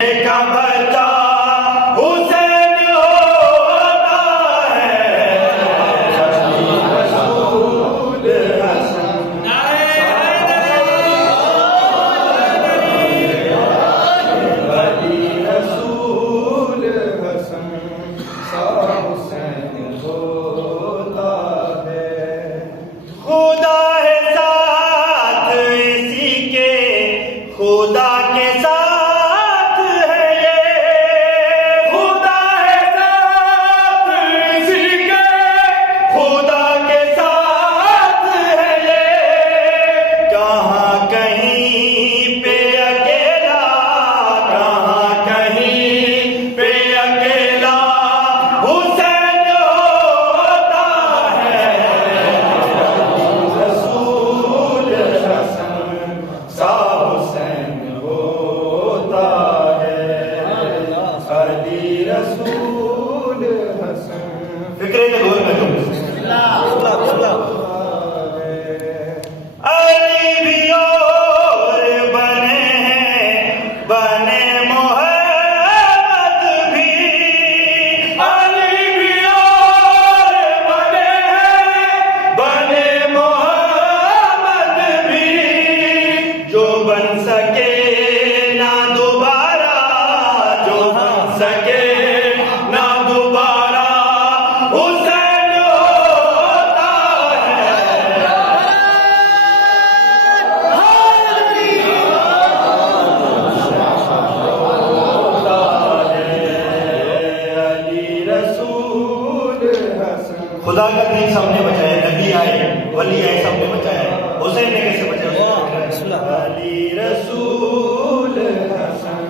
का बच्चा हुसैन होता है, रसूल हसन। अली रसूल हसन सा हुसैन होता है। खुदा है साथ इसी के, खुदा के साथ खुदा का दीन सबने बचाया, नबी आए, वली आए, सबने बचाया। हुसैन ने कैसे बचाया? अली रसूल हसन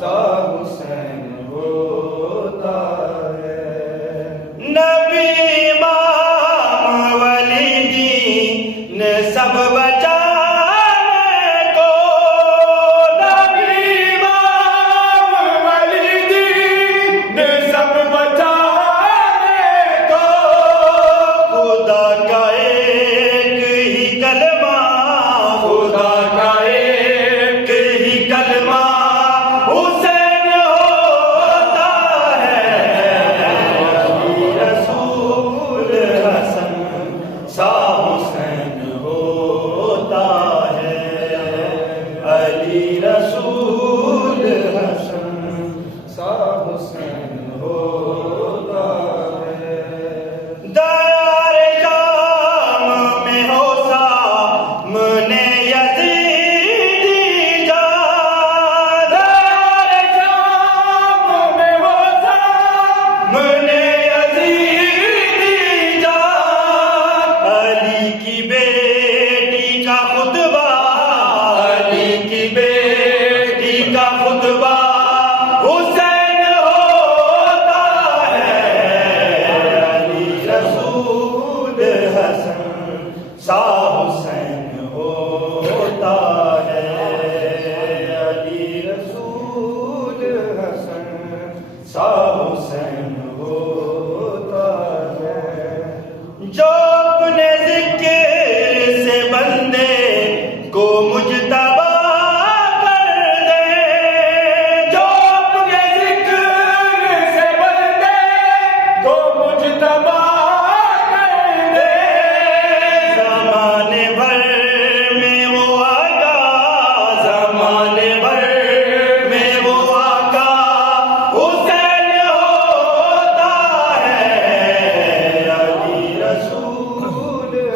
सा हुसैन होता है। नबी इमाम वली दीन सब बचा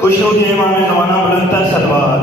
खुशी होती है इमाम ज़माना बुलंद सलवात।